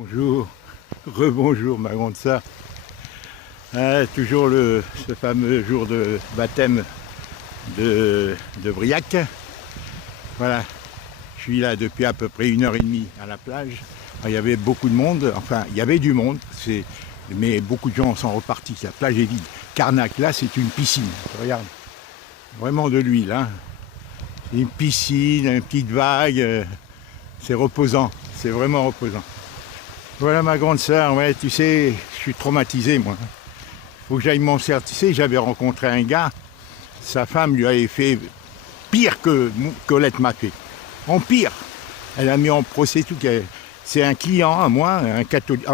Bonjour, rebonjour ma grande sœur. Toujours ce fameux jour de baptême de Briac. Voilà, je suis là depuis à peu près 1h30 à la plage. Alors, il y avait beaucoup de monde, enfin il y avait du monde, mais beaucoup de gens sont repartis, la plage est vide. Carnac, là c'est une piscine, regarde, vraiment de l'huile. Hein. Une piscine, une petite vague, c'est reposant, c'est vraiment reposant. Voilà ma grande sœur, ouais, tu sais, je suis traumatisé moi. Faut que j'aille m'en servir. Tu sais, j'avais rencontré un gars, sa femme lui avait fait pire que Colette m'a fait. En pire. Elle a mis en procès tout. C'est un client à moi, un catholique,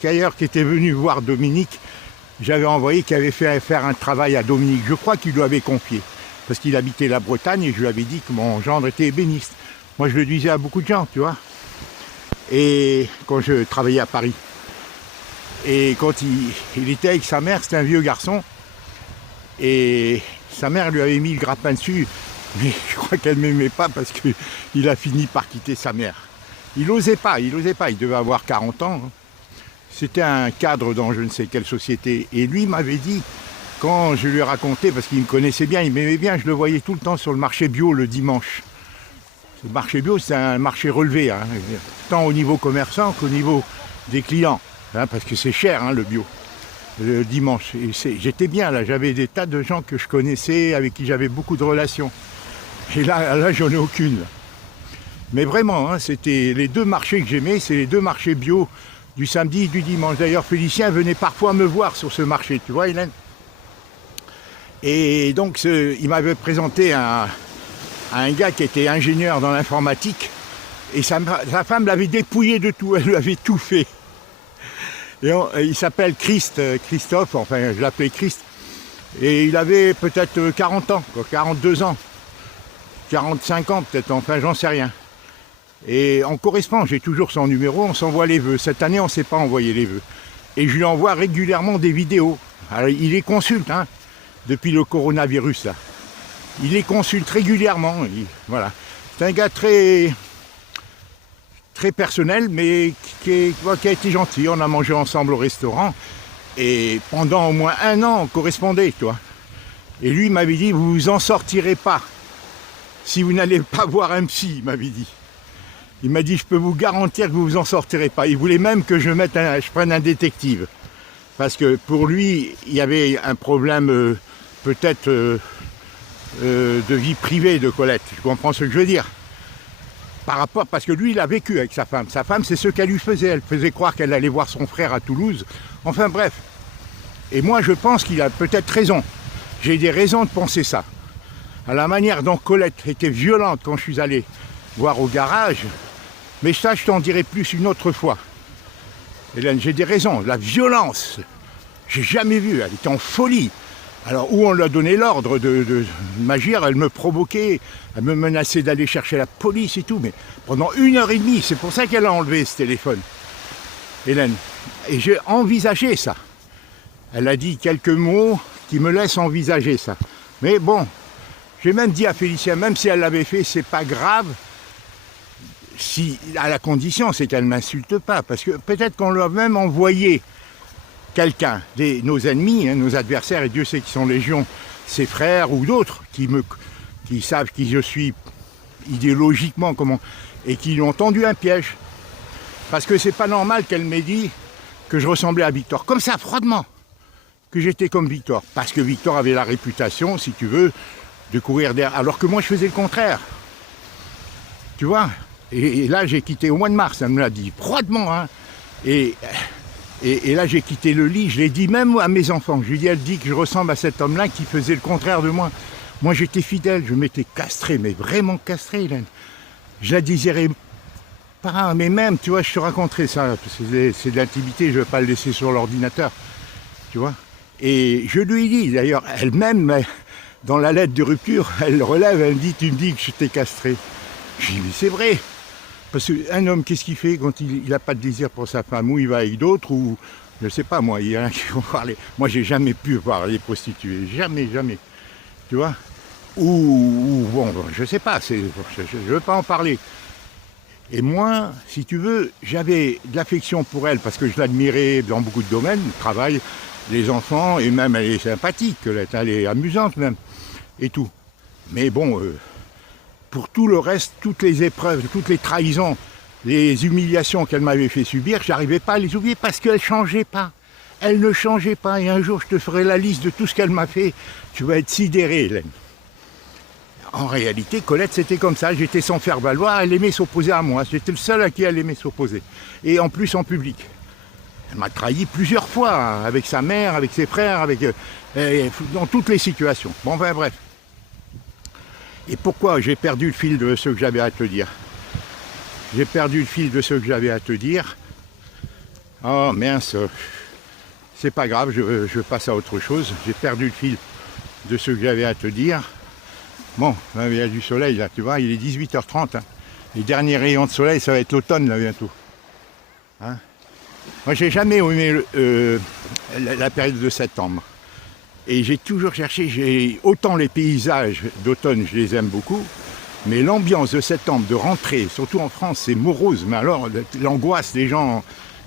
qu'ailleurs qui était venu voir Dominique. J'avais envoyé qu'il avait fait faire un travail à Dominique. Je crois qu'il lui avait confié. Parce qu'il habitait la Bretagne et je lui avais dit que mon gendre était ébéniste. Moi je le disais à beaucoup de gens, tu vois. Et quand je travaillais à Paris. Et quand il était avec sa mère, c'était un vieux garçon. Et sa mère lui avait mis le grappin dessus. Mais je crois qu'elle ne m'aimait pas parce qu'il a fini par quitter sa mère. Il n'osait pas, il devait avoir 40 ans. C'était un cadre dans je ne sais quelle société. Et lui m'avait dit, quand je lui ai raconté, parce qu'il me connaissait bien, il m'aimait bien, je le voyais tout le temps sur le marché bio le dimanche. Le marché bio, c'est un marché relevé, hein, tant au niveau commerçant qu'au niveau des clients, hein, parce que c'est cher hein, le bio, le dimanche. J'étais bien là, j'avais des tas de gens que je connaissais, avec qui j'avais beaucoup de relations. Et là j'en ai aucune. Mais vraiment, hein, c'était les deux marchés que j'aimais, c'est les deux marchés bio du samedi et du dimanche. D'ailleurs, Félicien venait parfois me voir sur ce marché, tu vois, Hélène. Et donc, il m'avait présenté à un gars qui était ingénieur dans l'informatique et sa femme l'avait dépouillé de tout, elle lui avait tout fait. Et il s'appelle Christophe, enfin je l'appelais Christ, et il avait peut-être 40 ans, 42 ans, 45 ans peut-être, enfin j'en sais rien. Et on correspond, j'ai toujours son numéro, on s'envoie les vœux. Cette année on ne s'est pas envoyé les vœux. Et je lui envoie régulièrement des vidéos. Alors, il les consulte, hein, depuis le coronavirus là. Il les consulte régulièrement, voilà. C'est un gars très personnel, mais qui a été gentil. On a mangé ensemble au restaurant, et pendant au moins 1 an, on correspondait, toi. Et lui, il m'avait dit, vous vous en sortirez pas, si vous n'allez pas voir un psy, il m'avait dit. Il m'a dit, je peux vous garantir que vous vous en sortirez pas. Il voulait même que je prenne un détective. Parce que pour lui, il y avait un problème, peut-être... de vie privée de Colette, je comprends ce que je veux dire. Par rapport, parce que lui il a vécu avec sa femme. Sa femme c'est ce qu'elle lui faisait, elle faisait croire qu'elle allait voir son frère à Toulouse. Enfin bref. Et moi je pense qu'il a peut-être raison. J'ai des raisons de penser ça. À la manière dont Colette était violente quand je suis allé voir au garage, mais ça je t'en dirai plus une autre fois. Hélène, j'ai des raisons. La violence, j'ai jamais vu, elle était en folie. Alors, où on lui a donné l'ordre de m'agir, elle me provoquait, elle me menaçait d'aller chercher la police et tout, mais pendant 1h30, c'est pour ça qu'elle a enlevé ce téléphone, Hélène. Et j'ai envisagé ça. Elle a dit quelques mots qui me laissent envisager ça. Mais bon, j'ai même dit à Félicien, même si elle l'avait fait, c'est pas grave, si, à la condition, c'est qu'elle ne m'insulte pas, parce que peut-être qu'on lui a même envoyé quelqu'un, nos ennemis, hein, nos adversaires, et Dieu sait qu'ils sont légion, ses frères ou d'autres, qui savent qui je suis idéologiquement, et qui lui ont tendu un piège. Parce que c'est pas normal qu'elle m'ait dit que je ressemblais à Victor, comme ça, froidement, que j'étais comme Victor. Parce que Victor avait la réputation, si tu veux, de courir derrière, alors que moi je faisais le contraire. Tu vois, et là j'ai quitté au mois de mars, elle me l'a dit, froidement, hein, et là, j'ai quitté le lit, je l'ai dit même à mes enfants. Je lui ai dit, elle dit que je ressemble à cet homme-là qui faisait le contraire de moi. Moi, j'étais fidèle, je m'étais castré, mais vraiment castré, Hélène. Je la désirais pas, mais même, tu vois, je te raconterai ça. C'est de l'intimité, je ne vais pas le laisser sur l'ordinateur, tu vois. Et je lui ai dit, d'ailleurs, elle-même, dans la lettre de rupture, elle relève, elle me dit, tu me dis que je t'ai castré. Je dis, mais c'est vrai. Parce qu'un homme, qu'est-ce qu'il fait quand il n'a pas de désir pour sa femme? Ou il va avec d'autres, ou je ne sais pas moi, il y en a qui vont parler. Moi, j'ai jamais pu voir les prostituées, jamais, jamais. Tu vois? Ou bon, je ne sais pas, je ne veux pas en parler. Et moi, si tu veux, j'avais de l'affection pour elle parce que je l'admirais dans beaucoup de domaines, le travail, les enfants, et même elle est sympathique, elle est amusante même, et tout. Mais bon, pour tout le reste, toutes les épreuves, toutes les trahisons, les humiliations qu'elle m'avait fait subir, j'arrivais pas à les oublier parce qu'elle ne changeait pas. Elle ne changeait pas. Et un jour, je te ferai la liste de tout ce qu'elle m'a fait. Tu vas être sidéré, Hélène. En réalité, Colette, c'était comme ça. J'étais sans faire valoir. Elle aimait s'opposer à moi. J'étais le seul à qui elle aimait s'opposer. Et en plus, en public. Elle m'a trahi plusieurs fois, hein, avec sa mère, avec ses frères, dans toutes les situations. Bon, enfin, bref. Et pourquoi j'ai perdu le fil de ce que j'avais à te dire? J'ai perdu le fil de ce que j'avais à te dire. Oh mince, c'est pas grave, je passe à autre chose. J'ai perdu le fil de ce que j'avais à te dire. Bon, il y a du soleil là, tu vois, il est 18h30. Hein. Les derniers rayons de soleil, ça va être l'automne là bientôt. Hein, moi, j'ai jamais aimé la période de septembre. Et j'ai toujours cherché, autant les paysages d'automne, je les aime beaucoup, mais l'ambiance de septembre, de rentrée, surtout en France, c'est morose. Mais alors, l'angoisse des gens,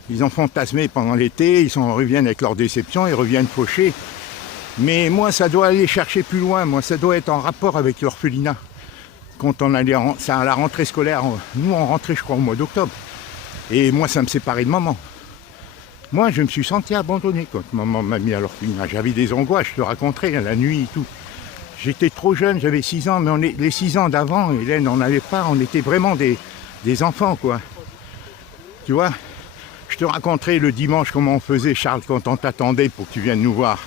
ils ont fantasmé pendant l'été, reviennent avec leur déception, ils reviennent fauchés. Mais moi, ça doit aller chercher plus loin, moi, ça doit être en rapport avec l'orphelinat. Quand on allait à la rentrée scolaire, nous, on rentrait, je crois, au mois d'octobre. Et moi, ça me séparait de maman. Moi, je me suis senti abandonné quand maman m'a mis à l'orphelinat. J'avais des angoisses, je te raconterai, la nuit et tout. J'étais trop jeune, j'avais 6 ans, mais les 6 ans d'avant, Hélène, on n'avait pas, on était vraiment des enfants, quoi. Tu vois, je te raconterai le dimanche comment on faisait, Charles, quand on t'attendait pour que tu viennes nous voir.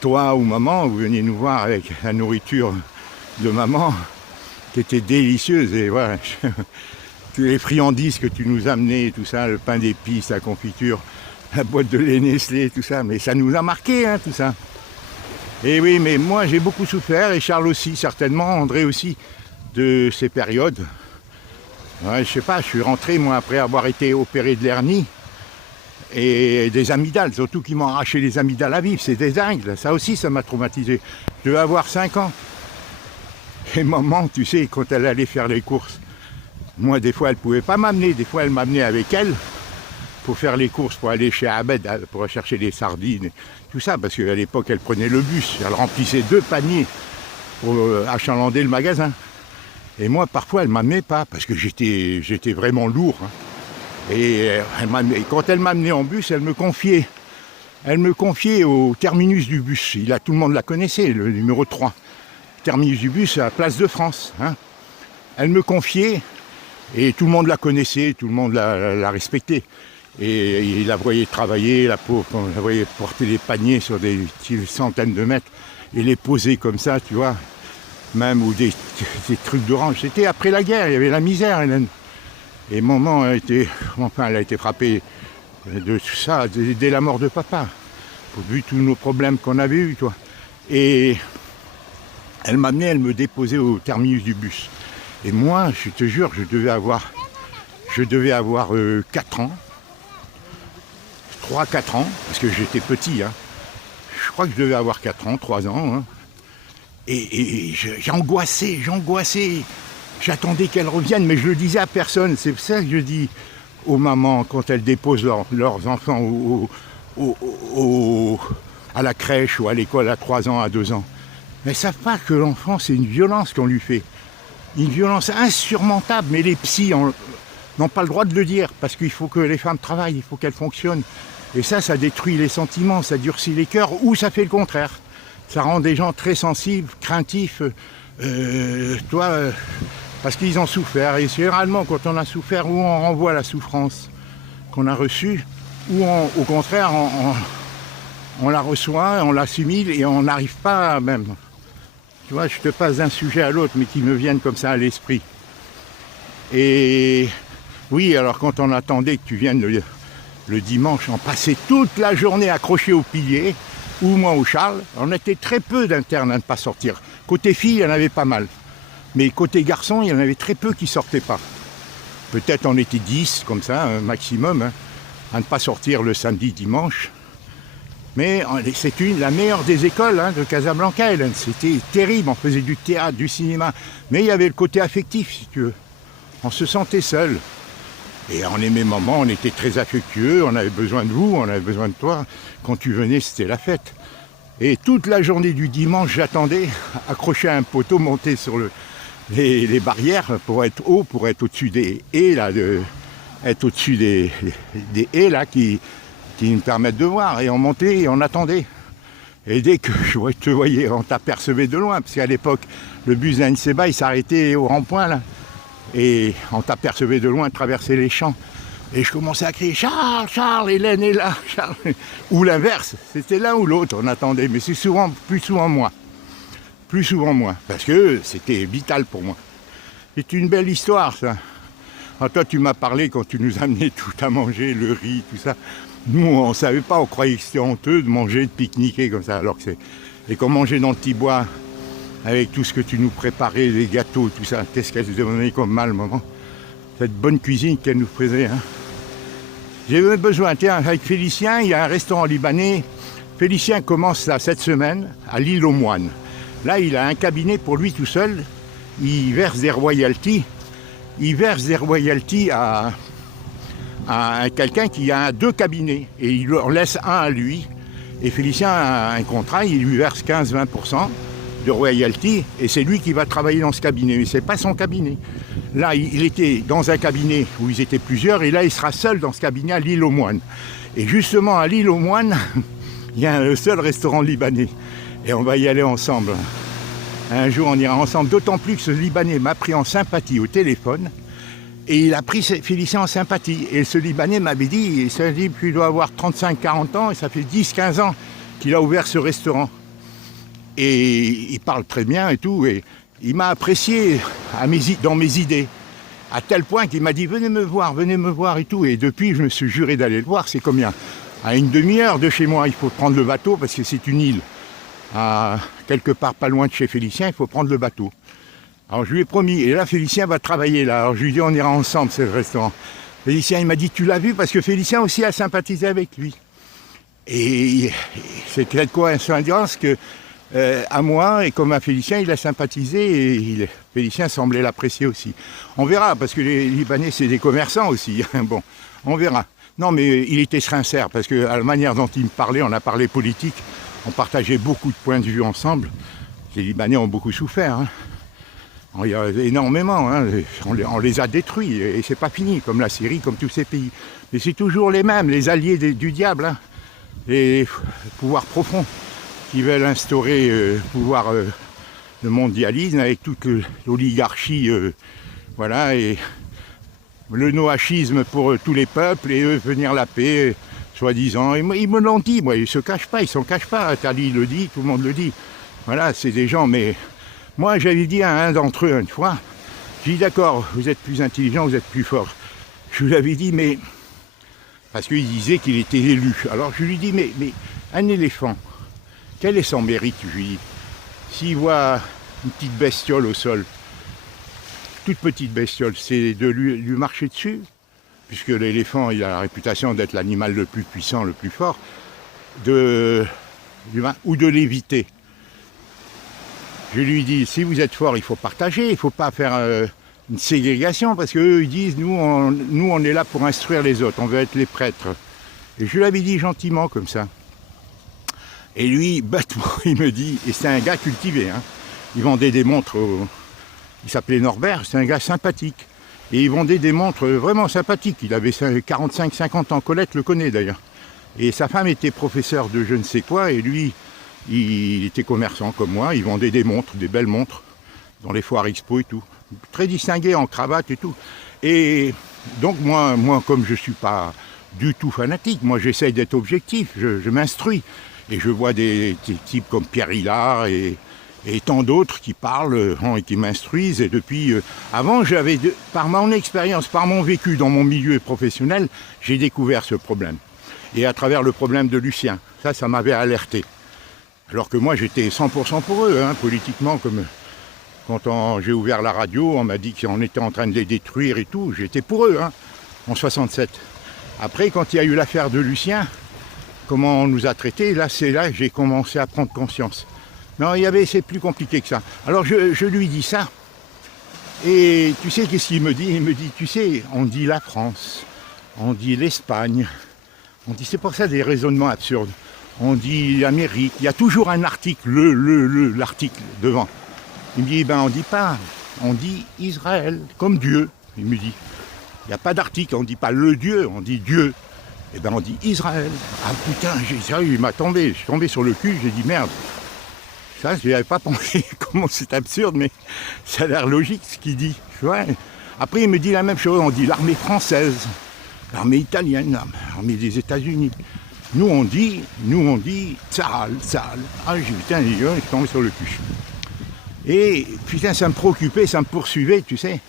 Toi ou maman, vous veniez nous voir avec la nourriture de maman, qui était délicieuse, et voilà. Les friandises que tu nous amenais, tout ça, le pain d'épices, la confiture, la boîte de lait Nestlé, tout ça, mais ça nous a marqué, hein, tout ça. Et oui, mais moi j'ai beaucoup souffert, et Charles aussi, certainement, André aussi, de ces périodes. Ouais, je sais pas, je suis rentré, moi, après avoir été opéré de l'hernie, et des amygdales, surtout qu'ils m'ont arraché les amygdales à vif, c'est des dingues, là. Ça aussi, ça m'a traumatisé. Je devais avoir 5 ans. Et maman, tu sais, quand elle allait faire les courses, moi, des fois, elle ne pouvait pas m'amener, des fois, elle m'amenait avec elle pour faire les courses, pour aller chez Abed, pour chercher des sardines, tout ça, parce qu'à l'époque, elle prenait le bus, elle remplissait 2 paniers pour achalander le magasin. Et moi, parfois, elle ne m'amenait pas, parce que j'étais vraiment lourd. Hein. Et quand elle m'amenait en bus, elle me confiait au terminus du bus. Tout le monde la connaissait, le numéro 3. Terminus du bus à la Place de France. Hein. Elle me confiait, et tout le monde la connaissait, tout le monde la respectait. Et il la voyait travailler, la pauvre, on la voyait porter des paniers sur des centaines de mètres et les poser comme ça, tu vois, même, ou des trucs d'orange. C'était après la guerre, il y avait la misère, Hélène. Et maman a été frappée de tout ça dès la mort de papa, vu tous nos problèmes qu'on avait eus, toi. Et elle m'amenait, elle me déposait au terminus du bus. Et moi, je te jure, je devais avoir 4 ans, 3-4 ans, parce que j'étais petit, hein. Je crois que je devais avoir 4 ans, 3 ans, hein. Et j'angoissais, j'attendais qu'elles reviennent, mais je le disais à personne. C'est ça que je dis aux mamans quand elles déposent leurs enfants à la crèche ou à l'école à 3 ans, à 2 ans. Mais elles ne savent pas que l'enfant, c'est une violence qu'on lui fait. Une violence insurmontable, mais les psys n'ont pas le droit de le dire, parce qu'il faut que les femmes travaillent, il faut qu'elles fonctionnent. Et ça détruit les sentiments, ça durcit les cœurs, ou ça fait le contraire. Ça rend des gens très sensibles, craintifs, parce qu'ils ont souffert. Et généralement, quand on a souffert, ou on renvoie la souffrance qu'on a reçue, ou au contraire, on la reçoit, on l'assimile et on n'arrive pas même. Tu vois, je te passe d'un sujet à l'autre, mais qui me viennent comme ça à l'esprit. Et oui, alors quand on attendait que tu viennes le dimanche, on passait toute la journée accrochés au pilier, ou moi ou Charles, on était très peu d'internes à ne pas sortir. Côté filles, il y en avait pas mal. Mais côté garçons, il y en avait très peu qui ne sortaient pas. Peut-être on était 10, comme ça, un maximum, hein, à ne pas sortir le samedi, dimanche. Mais c'est la meilleure des écoles, hein, de Casablanca, Hélène. C'était terrible, on faisait du théâtre, du cinéma. Mais il y avait le côté affectif, si tu veux. On se sentait seul. Et on aimait maman, on était très affectueux, on avait besoin de vous, on avait besoin de toi. Quand tu venais, c'était la fête. Et toute la journée du dimanche, j'attendais, accroché à un poteau, monter sur les barrières pour être haut, pour être au-dessus des haies, là, être au-dessus des haies là, qui nous permettent de voir. Et on montait et on attendait. Et dès que je te voyais, on t'apercevait de loin, parce qu'à l'époque, le bus d'Anne-Séba, il s'arrêtait au rond-point, là. Et on t'apercevait de loin traverser les champs. Et je commençais à crier « Charles, Charles, Hélène est là, Charles !» Ou l'inverse, c'était l'un ou l'autre, on attendait. Mais c'est plus souvent moi. Plus souvent moi, parce que c'était vital pour moi. C'est une belle histoire, ça. Alors toi, tu m'as parlé quand tu nous amenais tout à manger, le riz, tout ça. Nous, on ne savait pas, on croyait que c'était honteux de manger, de pique-niquer comme ça. Alors que c'est... Et qu'on mangeait dans le petit bois, avec tout ce que tu nous préparais, les gâteaux, tout ça. Qu'est-ce qu'elle se donnait comme mal, maman. Cette bonne cuisine qu'elle nous faisait. Hein. J'ai besoin, tiens, avec Félicien, il y a un restaurant libanais. Félicien commence là cette semaine à l'île aux Moines. Là, il a un cabinet pour lui tout seul. Il verse des royalties. Il verse des royalties à quelqu'un qui a 2 cabinets. Et il leur laisse un à lui. Et Félicien a un contrat, il lui verse 15-20% de royalties. Et c'est lui qui va travailler dans ce cabinet. Mais ce n'est pas son cabinet. Là, il était dans un cabinet où ils étaient plusieurs. Et là, il sera seul dans ce cabinet à l'île aux Moines. Et justement, à l'île aux Moines, il y a le seul restaurant libanais. Et on va y aller ensemble. Un jour, on ira ensemble. D'autant plus que ce Libanais m'a pris en sympathie au téléphone. Et il a pris Félicien en sympathie. Et ce Libanais m'avait dit, tu dois avoir 35-40 ans. Et ça fait 10-15 ans qu'il a ouvert ce restaurant. Et il parle très bien et tout. Et il m'a apprécié dans mes idées. À tel point qu'il m'a dit, venez me voir et tout. Et depuis, je me suis juré d'aller le voir. C'est combien? À une demi-heure de chez moi, il faut prendre le bateau parce que c'est une île. Quelque part pas loin de chez Félicien, il faut prendre le bateau. Alors je lui ai promis, et là Félicien va travailler là, alors je lui ai dit on ira ensemble c'est le restaurant. Félicien il m'a dit tu l'as vu parce que Félicien aussi a sympathisé avec lui. Et c'est de coïncidence que à moi et comme à Félicien il a sympathisé et Félicien semblait l'apprécier aussi. On verra parce que les Libanais c'est des commerçants aussi, bon on verra. Non mais il était sincère parce que à la manière dont il me parlait, on a parlé politique. On partageait beaucoup de points de vue ensemble. Les Libanais ont beaucoup souffert. Hein. Il y a énormément. Hein. On les a détruits. Et c'est pas fini, comme la Syrie, comme tous ces pays. Mais c'est toujours les mêmes, les alliés du diable. Hein. Les pouvoirs profonds qui veulent instaurer le mondialisme avec toute l'oligarchie. Voilà. Et le noachisme pour tous les peuples et eux venir la paix. Soi-disant, ils me l'ont dit, moi, ils ne se cachent pas, Attali le dit, tout le monde le dit. Voilà, c'est des gens, mais moi j'avais dit à un d'entre eux une fois, j'ai dit d'accord, vous êtes plus intelligent, vous êtes plus fort. Je lui avais dit, mais, parce qu'il disait qu'il était élu, alors je lui ai dit, mais un éléphant, quel est son mérite, je lui ai dit, s'il voit une petite bestiole au sol, toute petite bestiole, c'est de lui marcher dessus? Puisque l'éléphant, il a la réputation d'être l'animal le plus puissant, le plus fort, ou de l'éviter. Je lui dis, si vous êtes fort, il faut partager, il ne faut pas faire une ségrégation, parce qu'eux, ils disent, nous, on est là pour instruire les autres, on veut être les prêtres. Et je lui avais dit gentiment, comme ça. Et lui, bêtement, il me dit, et c'est un gars cultivé, hein, il vendait des montres, il s'appelait Norbert, c'est un gars sympathique. Et il vendait des montres vraiment sympathiques. Il avait 45-50 ans. Colette le connaît d'ailleurs. Et sa femme était professeure de je ne sais quoi. Et lui, il était commerçant comme moi. Il vendait des montres, des belles montres, dans les foires expo et tout. Très distingué en cravate et tout. Et donc moi comme je ne suis pas du tout fanatique, moi j'essaye d'être objectif. Je m'instruis. Et je vois des types comme Pierre Hillard et tant d'autres qui parlent et qui m'instruisent. Et depuis, avant, par mon expérience, par mon vécu dans mon milieu professionnel, j'ai découvert ce problème. Et à travers le problème de Lucien, ça m'avait alerté. Alors que moi, j'étais 100% pour eux, hein, politiquement, comme quand j'ai ouvert la radio, on m'a dit qu'on était en train de les détruire et tout. J'étais pour eux, hein, en 67. Après, quand il y a eu l'affaire de Lucien, comment on nous a traités, c'est là que j'ai commencé à prendre conscience. Non, c'est plus compliqué que ça. Alors je lui dis ça. Et tu sais qu'est-ce qu'il me dit? Il me dit, tu sais, on dit la France, on dit l'Espagne, on dit, c'est pour ça des raisonnements absurdes. On dit l'Amérique, il y a toujours un article, l'article devant. Il me dit, ben on dit pas, on dit Israël, comme Dieu, il me dit. Il n'y a pas d'article, on ne dit pas le Dieu, on dit Dieu. Et ben on dit Israël. Ah putain, sérieux, il m'a tombé, je suis tombé sur le cul, j'ai dit merde. Ça, je n'y avais pas pensé, comment c'est absurde, mais ça a l'air logique ce qu'il dit. Ouais. Après, il me dit la même chose, on dit l'armée française, l'armée italienne, l'armée des États-Unis. Nous on dit Tsahal. Ah, j'ai putain, je suis tombé sur le cul. Et putain, ça me préoccupait, ça me poursuivait, tu sais.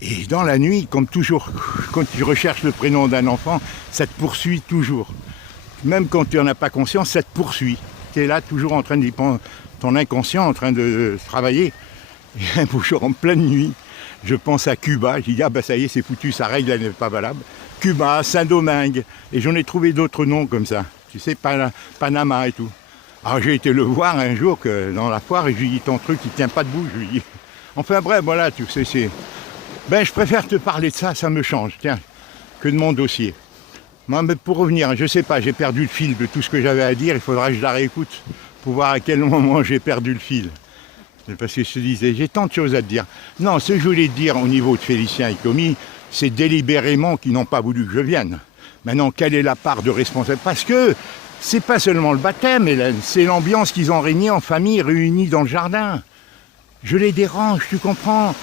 Et dans la nuit, comme toujours, quand tu recherches le prénom d'un enfant, ça te poursuit toujours. Même quand tu n'en as pas conscience, ça te poursuit. Tu es là toujours en train d'y penser, ton inconscient en train de travailler. Et un beau jour, en pleine nuit, je pense à Cuba. Je dis, ah ben ça y est, c'est foutu, sa règle, elle n'est pas valable. Cuba, Saint-Domingue, et j'en ai trouvé d'autres noms comme ça. Tu sais, Panama et tout. Alors j'ai été le voir un jour dans la foire et je lui dis, ton truc, il tient pas debout. Je lui dis, enfin bref, voilà, tu sais, c'est... Ben je préfère te parler de ça, ça me change, tiens, que de mon dossier. Moi, mais pour revenir, je sais pas, j'ai perdu le fil de tout ce que j'avais à dire, il faudra que je la réécoute pour voir à quel moment j'ai perdu le fil. Parce que je te disais, j'ai tant de choses à te dire. Non, ce que je voulais te dire au niveau de Félicien et Commis, c'est délibérément qu'ils n'ont pas voulu que je vienne. Maintenant, quelle est la part de responsabilité? Parce que c'est pas seulement le baptême, Hélène, c'est l'ambiance qu'ils ont régnée en famille, réunis dans le jardin. Je les dérange, tu comprends?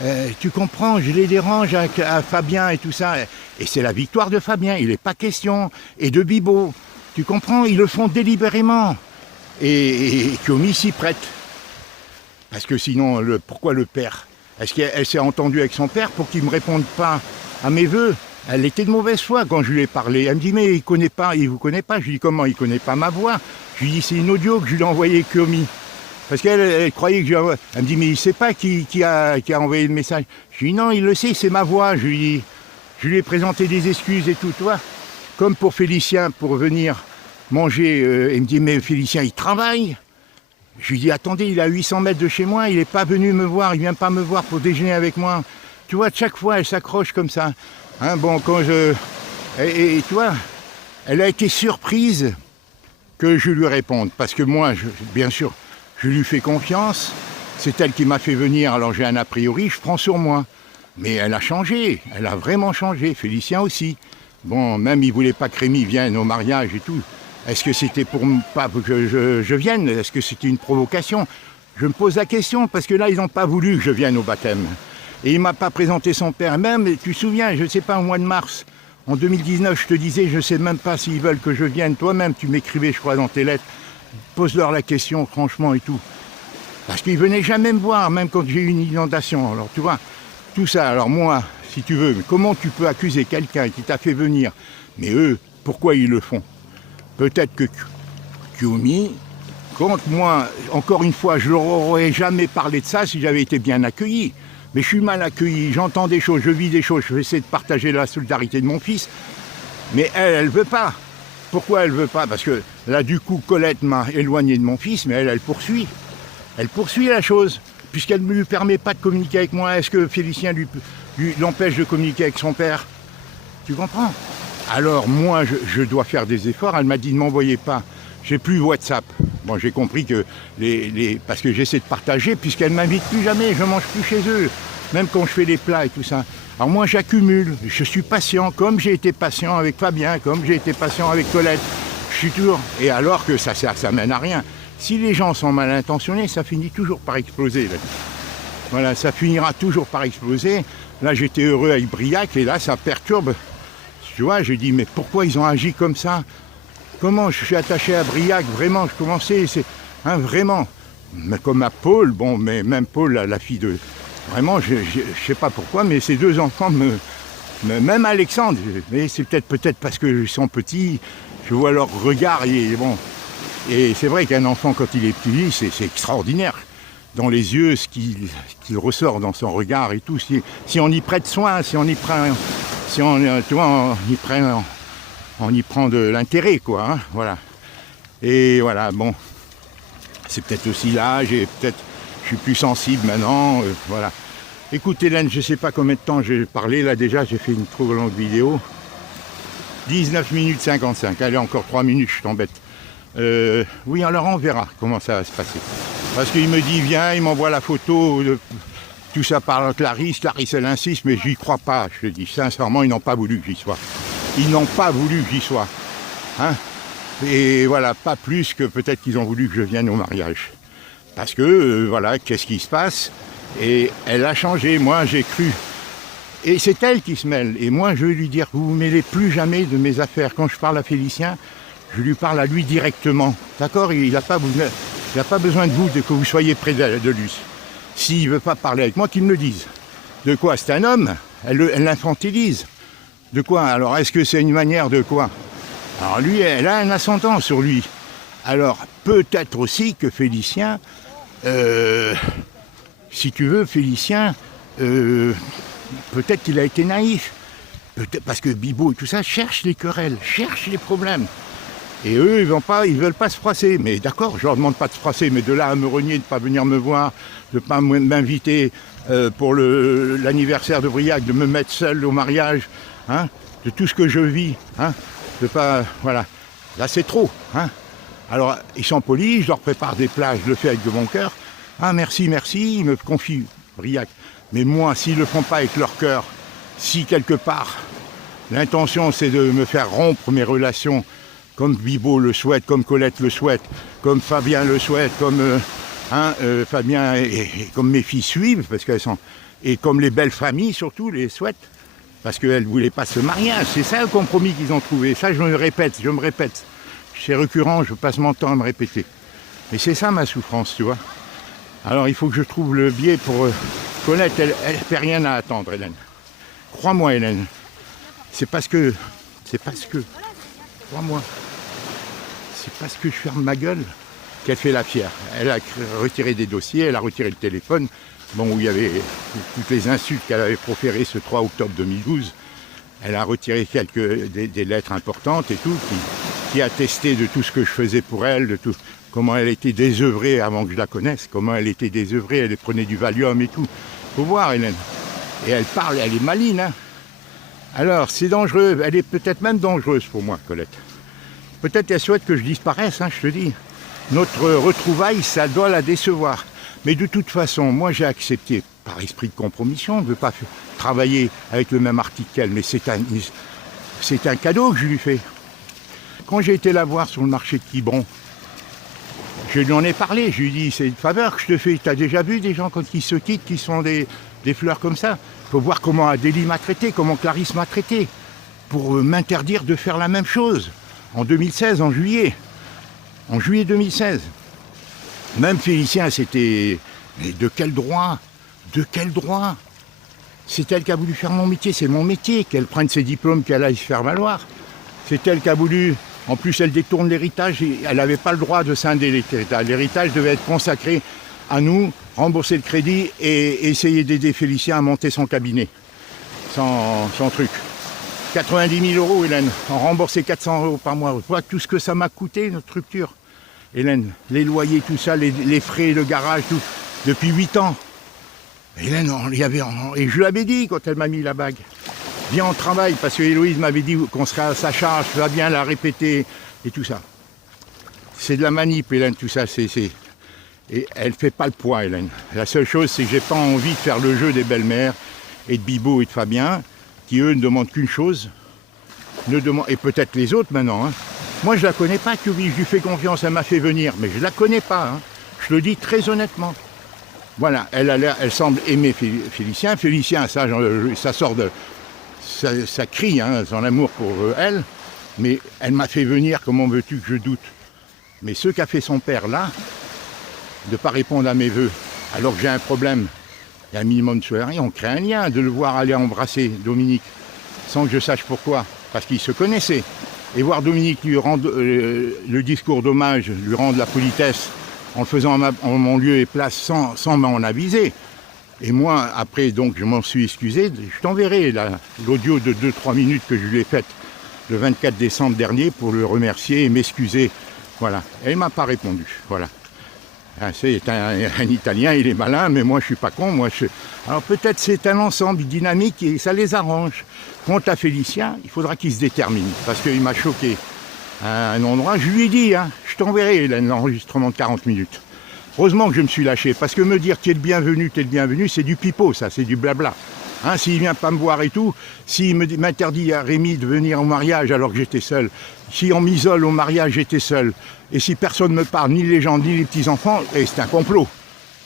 Je les dérange à Fabien et tout ça. Et c'est la victoire de Fabien, il n'est pas question. Et de Bibo, tu comprends? Ils le font délibérément. Et Commis s'y prête. Parce que sinon, pourquoi le père? Est-ce qu'elle s'est entendue avec son père pour qu'il ne me réponde pas à mes vœux? Elle était de mauvaise foi quand je lui ai parlé. Elle me dit, mais il vous connaît pas. Je lui dis, comment il connaît pas ma voix? Je lui dis, c'est une audio que je lui ai envoyée Commis. Parce qu'elle croyait que je lui envoyais. Elle me dit, mais il ne sait pas qui a envoyé le message. Je lui dis, non, il le sait, c'est ma voix. Je lui ai présenté des excuses et tout, toi. Comme pour Félicien, pour venir manger. Il me dit, mais Félicien, il travaille. Je lui dis, attendez, il est à 800 mètres de chez moi, il n'est pas venu me voir, il ne vient pas me voir pour déjeuner avec moi. Tu vois, chaque fois, elle s'accroche comme ça. Hein, bon, quand je... Et tu vois, elle a été surprise que je lui réponde. Parce que moi, bien sûr, je lui fais confiance. C'est elle qui m'a fait venir, alors j'ai un a priori, je prends sur moi. Mais elle a changé, elle a vraiment changé. Félicien aussi. Bon, même il ne voulait pas que Rémi vienne au mariage et tout. Est-ce que c'était pour pas que je vienne? Est-ce que c'était une provocation? Je me pose la question, parce que là, ils n'ont pas voulu que je vienne au baptême. Et il ne m'a pas présenté son père. Même, tu te souviens, je ne sais pas, au mois de mars, en 2019, je te disais, je ne sais même pas s'ils veulent que je vienne. Toi-même, tu m'écrivais, je crois, dans tes lettres. Pose-leur la question, franchement, et tout. Parce qu'ils ne venaient jamais me voir, même quand j'ai eu une inondation. Alors, tu vois, tout ça. Alors moi, si tu veux, comment tu peux accuser quelqu'un qui t'a fait venir? Mais eux, pourquoi ils le font? Peut-être que Commis, quand moi, encore une fois, je leur aurais jamais parlé de ça si j'avais été bien accueilli. Mais je suis mal accueilli, j'entends des choses, je vis des choses, je vais essayer de partager la solidarité de mon fils. Mais elle ne veut pas. Pourquoi elle ne veut pas? Parce que là, du coup, Colette m'a éloigné de mon fils, mais elle poursuit. Elle poursuit la chose, puisqu'elle ne lui permet pas de communiquer avec moi. Est-ce que Félicien l'empêche de communiquer avec son père? Tu comprends? Alors moi, je dois faire des efforts. Elle m'a dit, ne m'envoyez pas. J'ai plus WhatsApp. Bon, j'ai compris que parce que j'essaie de partager, puisqu'elle ne m'invite plus jamais, je ne mange plus chez eux, même quand je fais des plats et tout ça. Alors moi, j'accumule, je suis patient, comme j'ai été patient avec Fabien, comme j'ai été patient avec Colette. Je suis toujours... Et alors que ça mène à rien. Si les gens sont mal intentionnés, ça finit toujours par exploser. Là. Voilà, ça finira toujours par exploser. Là, j'étais heureux avec Briac, et là, ça perturbe. Tu vois, je dis, mais pourquoi ils ont agi comme ça? Comment je suis attaché à Briac? Vraiment, je commençais, vraiment. Mais comme à Paul, bon, mais même Paul, la fille de... Vraiment, je sais pas pourquoi, mais ces deux enfants même Alexandre, mais c'est peut-être parce qu'ils sont petits, je vois leur regard, et bon. Et c'est vrai qu'un enfant, quand il est petit, c'est extraordinaire. Dans les yeux, ce qu'il ressort dans son regard et tout. Si on y prête soin, si on y prend... Si on, tu vois, on y prend de l'intérêt, quoi, hein, voilà. Et voilà, bon, c'est peut-être aussi l'âge, et peut-être je suis plus sensible maintenant, voilà. Écoute Hélène, je sais pas combien de temps j'ai parlé, là déjà j'ai fait une trop longue vidéo. 19 minutes 55, allez encore 3 minutes, je t'embête. Oui, alors on verra comment ça va se passer. Parce qu'il me dit viens, il m'envoie la photo, tout ça par Clarisse elle insiste, mais j'y crois pas, je te dis sincèrement, ils n'ont pas voulu que j'y sois. Ils n'ont pas voulu que j'y sois. Hein? Et voilà, pas plus que peut-être qu'ils ont voulu que je vienne au mariage. Parce que, voilà, qu'est-ce qui se passe? Et elle a changé, moi j'ai cru. Et c'est elle qui se mêle. Et moi je vais lui dire, vous ne vous mêlez plus jamais de mes affaires. Quand je parle à Félicien, je lui parle à lui directement. D'accord? Il n'a pas besoin de vous, que vous soyez près de lui. S'il ne veut pas parler avec moi, qu'il me le dise. De quoi? C'est un homme? Elle l'infantilise. De quoi? Alors est-ce que c'est une manière de quoi? Alors lui, elle a un ascendant sur lui. Alors peut-être aussi que Félicien, si tu veux, Félicien, peut-être qu'il a été naïf. Peut-être parce que Bibo et tout ça cherchent les querelles, cherchent les problèmes. Et eux, ils veulent pas se froisser. Mais d'accord, je leur demande pas de se froisser, mais de là à me renier, de ne pas venir me voir, de ne pas m'inviter pour l'anniversaire de Briac, de me mettre seul au mariage, hein, de tout ce que je vis, hein, de pas, voilà. Là, c'est trop, hein. Alors, ils sont polis, je leur prépare des plats, je le fais avec de bon cœur. Ah, merci, merci, ils me confient, Briac. Mais moi, s'ils ne le font pas avec leur cœur, si quelque part, l'intention c'est de me faire rompre mes relations, comme Bibo le souhaite, comme Colette le souhaite, comme Fabien le souhaite, comme Fabien et comme mes filles suivent, parce qu'elles sont, et comme les belles familles surtout les souhaitent, parce qu'elles ne voulaient pas se marier. C'est ça le compromis qu'ils ont trouvé. Ça, je me répète. C'est récurrent, je passe mon temps à me répéter. Mais c'est ça ma souffrance, tu vois. Alors il faut que je trouve le biais pour... Colette, elle ne fait rien à attendre, Hélène. Crois-moi, Hélène. C'est parce que... Crois-moi. C'est parce que je ferme ma gueule qu'elle fait la fière. Elle a retiré des dossiers, elle a retiré le téléphone, bon, où il y avait toutes les insultes qu'elle avait proférées ce 3 octobre 2012. Elle a retiré des lettres importantes et tout, qui attestaient de tout ce que je faisais pour elle, de tout, comment elle était désœuvrée avant que je la connaisse, comment elle était désœuvrée, elle prenait du Valium et tout. Faut voir, Hélène. Et elle parle, elle est maligne, hein. Alors, c'est dangereux, elle est peut-être même dangereuse pour moi, Colette. Peut-être qu'elle souhaite que je disparaisse, hein, je te dis. Notre retrouvaille, ça doit la décevoir. Mais de toute façon, moi j'ai accepté, par esprit de compromission, de ne pas travailler avec le même article qu'elle, mais c'est un cadeau que je lui fais. Quand j'ai été la voir sur le marché de Quiberon, je lui en ai parlé, je lui ai dit, c'est une faveur que je te fais. Tu as déjà vu des gens quand ils se quittent, qui sont des fleurs comme ça? Il faut voir comment Adélie m'a traité, comment Clarisse m'a traité, pour m'interdire de faire la même chose. En 2016, en juillet 2016. Même Félicien, c'était... Mais de quel droit? De quel droit? C'est elle qui a voulu faire mon métier, c'est mon métier, qu'elle prenne ses diplômes, qu'elle aille se faire valoir. C'est elle qui a voulu... En plus, elle détourne l'héritage, et elle n'avait pas le droit de scinder l'héritage. L'héritage devait être consacré à nous, rembourser le crédit et essayer d'aider Félicien à monter son cabinet. Son truc. 90 000 €, Hélène, en rembourser 400 € par mois. Voilà tout ce que ça m'a coûté, notre structure. Hélène, les loyers, tout ça, les frais, le garage, tout, depuis 8 ans. Hélène, et je l'avais dit quand elle m'a mis la bague. Viens, on travaille, parce que Héloïse m'avait dit qu'on serait à sa charge, va bien la répéter, et tout ça. C'est de la manip, Hélène, tout ça, Et elle ne fait pas le poids, Hélène. La seule chose, c'est que j'ai pas envie de faire le jeu des belles-mères, et de Bibo et de Fabien, qui eux ne demandent qu'une chose, et peut-être les autres maintenant, hein. Moi je la connais pas, Cubi, je lui fais confiance, elle m'a fait venir, mais je la connais pas, hein. Je le dis très honnêtement. Voilà, elle semble aimer Félicien. Félicien, ça sort de... Ça crie, hein, son amour pour elle, mais elle m'a fait venir, comment veux-tu que je doute? Mais ce qu'a fait son père là, de ne pas répondre à mes vœux, alors que j'ai un problème, il y a un minimum de soirée, on crée un lien, de le voir aller embrasser Dominique, sans que je sache pourquoi, parce qu'ils se connaissaient. Et voir Dominique lui rendre le discours d'hommage, lui rendre la politesse, en le faisant en mon lieu et place sans m'en aviser. Et moi, après, donc, je m'en suis excusé. Je t'enverrai l'audio de 2-3 minutes que je lui ai faite le 24 décembre dernier pour le remercier et m'excuser. Voilà. Et il ne m'a pas répondu. Voilà. C'est un Italien, il est malin, mais moi je suis pas con. Alors peut-être c'est un ensemble dynamique et ça les arrange. Quant à Félicien, il faudra qu'il se détermine, parce qu'il m'a choqué à un endroit. Je lui ai dit, hein, je t'enverrai l'enregistrement de 40 minutes. Heureusement que je me suis lâché, parce que me dire t'es le bienvenu, c'est du pipeau, ça, c'est du blabla. Hein, s'il vient pas me voir et tout, s'il m'interdit à Rémi de venir au mariage alors que j'étais seul, si on m'isole au mariage, j'étais seul, et si personne ne me parle, ni les gens, ni les petits-enfants, c'est un complot.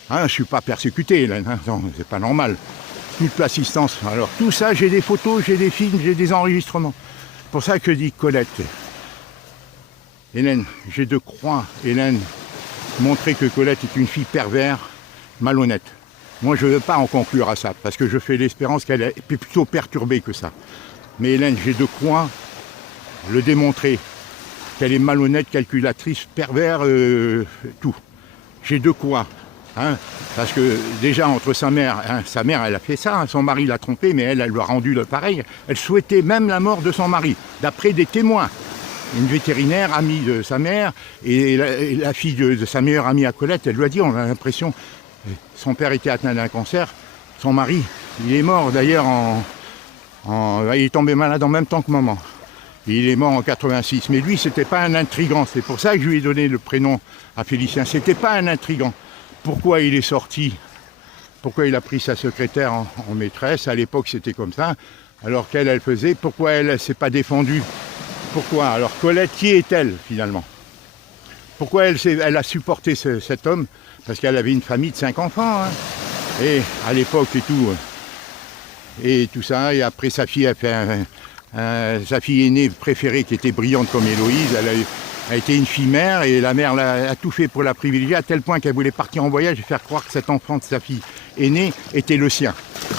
Hein, je ne suis pas persécuté, Hélène, hein, non, c'est pas normal. Toute l'assistance. Alors tout ça, j'ai des photos, j'ai des films, j'ai des enregistrements. C'est pour ça que je dis Colette. Hélène, j'ai de croix, Hélène, montrer que Colette est une fille perverse, malhonnête. Moi, je ne veux pas en conclure à ça, parce que je fais l'espérance qu'elle est plutôt perturbée que ça. Mais Hélène, j'ai de quoi le démontrer, qu'elle est malhonnête, calculatrice, pervers, tout. J'ai de quoi. Hein, parce que déjà, entre sa mère, elle a fait ça, hein, son mari l'a trompée, mais elle lui a rendu le pareil. Elle souhaitait même la mort de son mari, d'après des témoins. Une vétérinaire, amie de sa mère, et la fille de sa meilleure amie à Colette, elle lui a dit, on a l'impression... Son père était atteint d'un cancer, son mari, il est mort d'ailleurs il est tombé malade en même temps que maman. Il est mort en 86, mais lui c'était pas un intrigant, c'est pour ça que je lui ai donné le prénom à Félicien, c'était pas un intrigant. Pourquoi il est sorti, pourquoi il a pris sa secrétaire en maîtresse, à l'époque c'était comme ça, alors qu'elle faisait, pourquoi elle s'est pas défendue, pourquoi, alors Colette, qui est-elle finalement? Pourquoi elle a supporté cet homme? Parce qu'elle avait une famille de 5 enfants, hein. Et à l'époque et tout ça, et après sa fille a fait sa fille aînée préférée qui était brillante comme Héloïse, elle a été une fille mère, et la mère a tout fait pour la privilégier, à tel point qu'elle voulait partir en voyage et faire croire que cet enfant de sa fille aînée était le sien.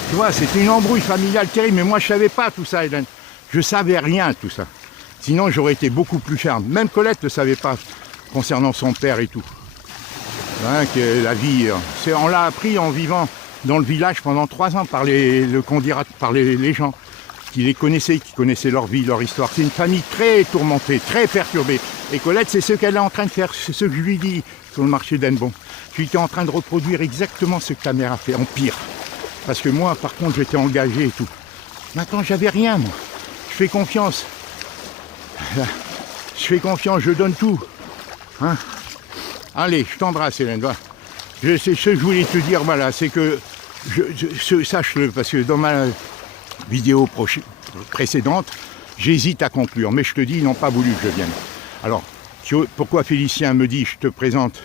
Tu vois, c'était une embrouille familiale terrible, mais moi je savais pas tout ça, Hélène. Je savais rien de tout ça. Sinon j'aurais été beaucoup plus ferme. Même Colette ne savait pas concernant son père et tout. Hein, que la vie, on l'a appris en vivant dans le village pendant 3 ans par les gens qui connaissaient leur vie, leur histoire. C'est une famille très tourmentée, très perturbée. Et Colette, c'est ce qu'elle est en train de faire, c'est ce que je lui dis sur le marché d'Hennebon. Je suis en train de reproduire exactement ce que ta mère a fait, en pire. Parce que moi, par contre, j'étais engagé et tout. Maintenant, j'avais rien, moi. Je fais confiance. Je donne tout. Hein? Allez, je t'embrasse, Hélène. C'est ce que je voulais te dire, voilà, c'est que, sache-le, parce que dans ma vidéo précédente, j'hésite à conclure, mais je te dis, ils n'ont pas voulu que je vienne. Alors, pourquoi Félicien me dit, je te présente,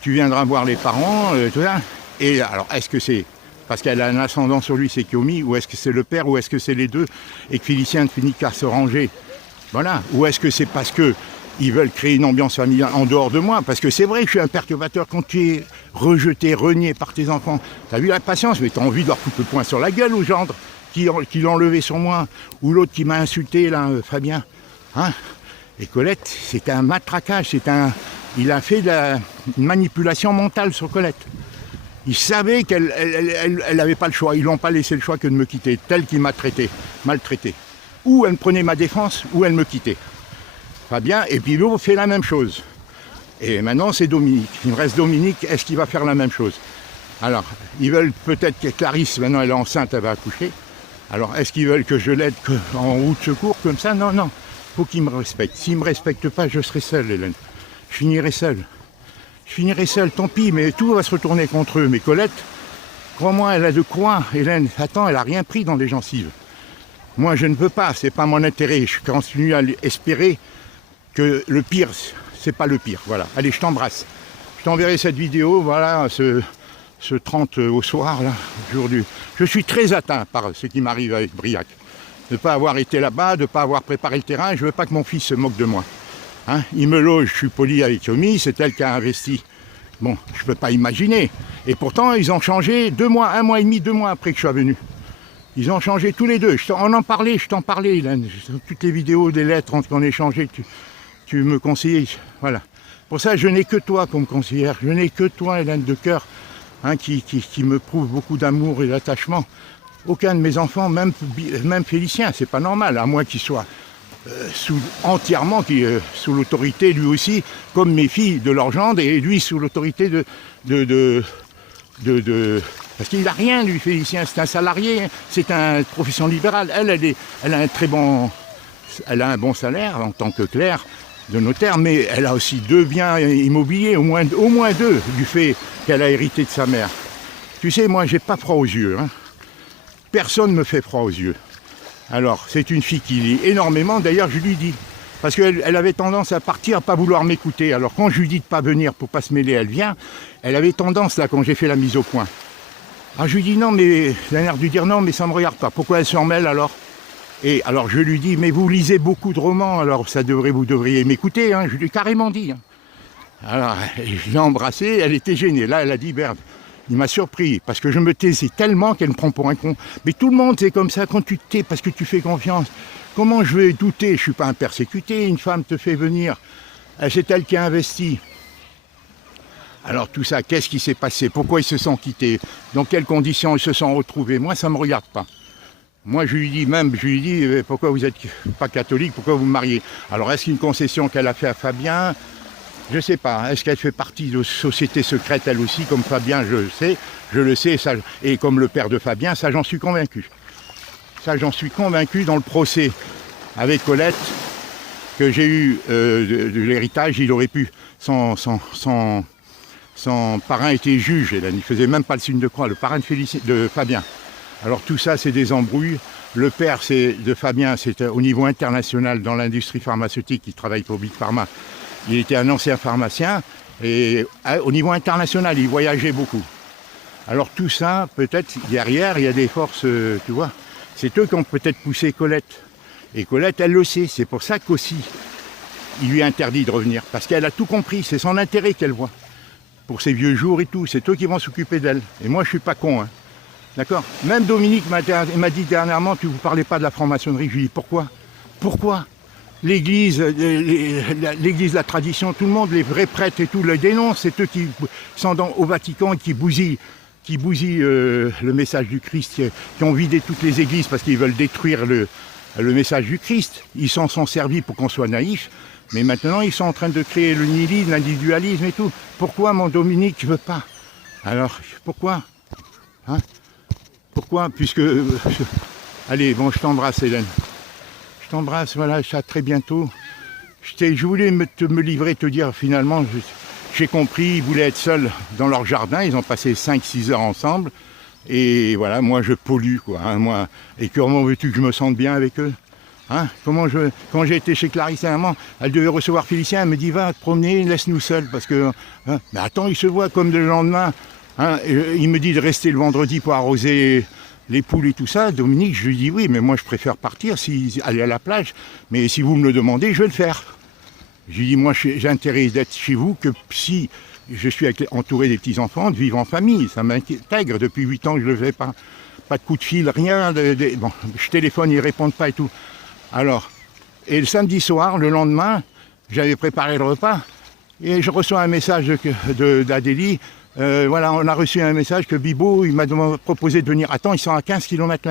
tu viendras voir les parents, tout ça, et alors, est-ce que c'est parce qu'elle a un ascendant sur lui, c'est Kiyomi, ou est-ce que c'est le père, ou est-ce que c'est les deux, et que Félicien finit par se ranger, voilà, ou est-ce que c'est parce que ils veulent créer une ambiance familiale en dehors de moi, parce que c'est vrai que je suis un perturbateur quand tu es rejeté, renié par tes enfants. T'as vu la patience, mais t'as envie de leur foutre le poing sur la gueule au gendre qui l'a enlevé sur moi, ou l'autre qui m'a insulté, là, Fabien. Hein? Et Colette, c'est un matraquage, il a fait une manipulation mentale sur Colette. Il savait qu'elle n'avait pas le choix, ils l'ont pas laissé le choix que de me quitter, tel qu'il m'a maltraité. Ou elle prenait ma défense, ou elle me quittait. Fabien, et puis l'autre fait la même chose. Et maintenant c'est Dominique. Il me reste Dominique, est-ce qu'il va faire la même chose? Alors, ils veulent peut-être que Clarisse, maintenant elle est enceinte, elle va accoucher. Alors, est-ce qu'ils veulent que je l'aide en route de secours comme ça? Non, non. Faut qu'ils me respectent. S'ils ne me respectent pas, je serai seul, Hélène. Je finirai seul, tant pis, mais tout va se retourner contre eux. Mais Colette, crois-moi, elle a de quoi, Hélène. Attends, elle a rien pris dans les gencives. Moi, je ne veux pas, c'est pas mon intérêt. Je continue à espérer que le pire, c'est pas le pire. Voilà. Allez, je t'embrasse. Je t'enverrai cette vidéo, voilà, ce 30 au soir, là, aujourd'hui. Je suis très atteint par ce qui m'arrive avec Briac. De ne pas avoir été là-bas, de ne pas avoir préparé le terrain. Je ne veux pas que mon fils se moque de moi. Hein, il me loge, je suis poli avec Yomi, c'est elle qui a investi. Bon, je ne peux pas imaginer. Et pourtant, ils ont changé 2 mois, 1 mois et demi, 2 mois après que je sois venu. Ils ont changé tous les deux. On en parlait, je t'en parlais, là, toutes les vidéos, des lettres qu'on échangeait, tu me conseillais. Voilà. Pour ça, je n'ai que toi comme conseillère. Je n'ai que toi, Hélène, de cœur, hein, qui me prouve beaucoup d'amour et d'attachement. Aucun de mes enfants, même Félicien, c'est pas normal, à moins qu'il soit entièrement, sous l'autorité lui aussi, comme mes filles, de leur gendre, et lui sous l'autorité parce qu'il n'a rien, lui, Félicien, c'est un salarié, hein, c'est une profession libérale. Elle a un bon salaire en tant que clerc de notaire, mais elle a aussi 2 biens immobiliers, au moins 2, du fait qu'elle a hérité de sa mère. Tu sais, moi, j'ai pas froid aux yeux. Hein. Personne ne me fait froid aux yeux. Alors, c'est une fille qui lit énormément, d'ailleurs, je lui dis. Parce qu'elle avait tendance à partir, à pas vouloir m'écouter. Alors, quand je lui dis de pas venir pour pas se mêler, elle vient. Elle avait tendance, là, quand j'ai fait la mise au point. Alors, je lui dis non, mais elle a l'air de dire non, mais ça me regarde pas. Pourquoi elle s'en mêle alors? Et alors, je lui dis, mais vous lisez beaucoup de romans, alors vous devriez m'écouter. Hein. Je lui ai carrément dit. Hein. Alors, je l'ai embrassée, elle était gênée. Là, elle a dit, Berde, il m'a surpris, parce que je me taisais tellement qu'elle me prend pour un con. Mais tout le monde, c'est comme ça, quand tu te tais, parce que tu fais confiance. Comment je vais douter? Je ne suis pas un persécuté, une femme te fait venir. C'est elle qui a investi. Alors tout ça, qu'est-ce qui s'est passé? Pourquoi ils se sont quittés? Dans quelles conditions ils se sont retrouvés? Moi, ça ne me regarde pas. Moi, je lui dis, pourquoi vous n'êtes pas catholique? Pourquoi vous me mariez? Alors, est-ce qu'une concession qu'elle a fait à Fabien? Je ne sais pas. Est-ce qu'elle fait partie de société secrète, elle aussi, comme Fabien, je le sais, ça, et comme le père de Fabien, ça, j'en suis convaincu. Ça, j'en suis convaincu dans le procès avec Colette que j'ai eu de l'héritage. Il aurait pu, son parrain était juge, il ne faisait même pas le signe de croix, le parrain de Fabien. Alors tout ça, c'est des embrouilles. Le père de Fabien, c'est au niveau international dans l'industrie pharmaceutique, il travaille pour Big Pharma. Il était un ancien pharmacien et au niveau international, il voyageait beaucoup. Alors tout ça, peut-être derrière, il y a des forces, tu vois. C'est eux qui ont peut-être poussé Colette. Et Colette, elle le sait. C'est pour ça qu'aussi, il lui a interdit de revenir. Parce qu'elle a tout compris. C'est son intérêt qu'elle voit. Pour ses vieux jours et tout. C'est eux qui vont s'occuper d'elle. Et moi, je suis pas con. Hein. D'accord? Même Dominique m'a dit dernièrement, tu ne vous parlez pas de la franc-maçonnerie. Je lui dis, pourquoi? Pourquoi? L'église, l'église, la tradition, tout le monde, les vrais prêtres et tout, le dénoncent. C'est eux qui sont au Vatican et qui bousillent le message du Christ, qui ont vidé toutes les églises parce qu'ils veulent détruire le message du Christ. Ils s'en sont servis pour qu'on soit naïf, mais maintenant ils sont en train de créer le nihilisme, l'individualisme et tout. Pourquoi mon Dominique ne veut pas? Alors, pourquoi? Hein? Pourquoi? Puisque... Allez, bon, je t'embrasse, Hélène. Je t'embrasse, voilà, à très bientôt. Je voulais me livrer, te dire finalement... J'ai compris, ils voulaient être seuls dans leur jardin, ils ont passé 5-6 heures ensemble, et voilà, moi je pollue, quoi, hein, moi, et comment veux-tu que je me sente bien avec eux? Hein, quand j'ai été chez Clarisse à un moment, elle devait recevoir Félicien, elle me dit, va te promener, laisse-nous seuls, parce que, hein, mais attends, il se voit comme le lendemain, hein, il me dit de rester le vendredi pour arroser les poules et tout ça. Dominique, je lui dis, oui, mais moi je préfère partir, aller à la plage, mais si vous me le demandez, je vais le faire. Je lui dis, moi j'ai intérêt d'être chez vous que si je suis entouré des petits-enfants, de vivre en famille. Ça m'intègre, depuis 8 ans que je ne le fais pas. Pas de coup de fil, rien. Bon, je téléphone, ils ne répondent pas et tout. Alors, et le samedi soir, le lendemain, j'avais préparé le repas, et je reçois un message d'Adélie. Voilà, on a reçu un message que Bibo, il m'a proposé de venir. Attends, ils sont à 15 km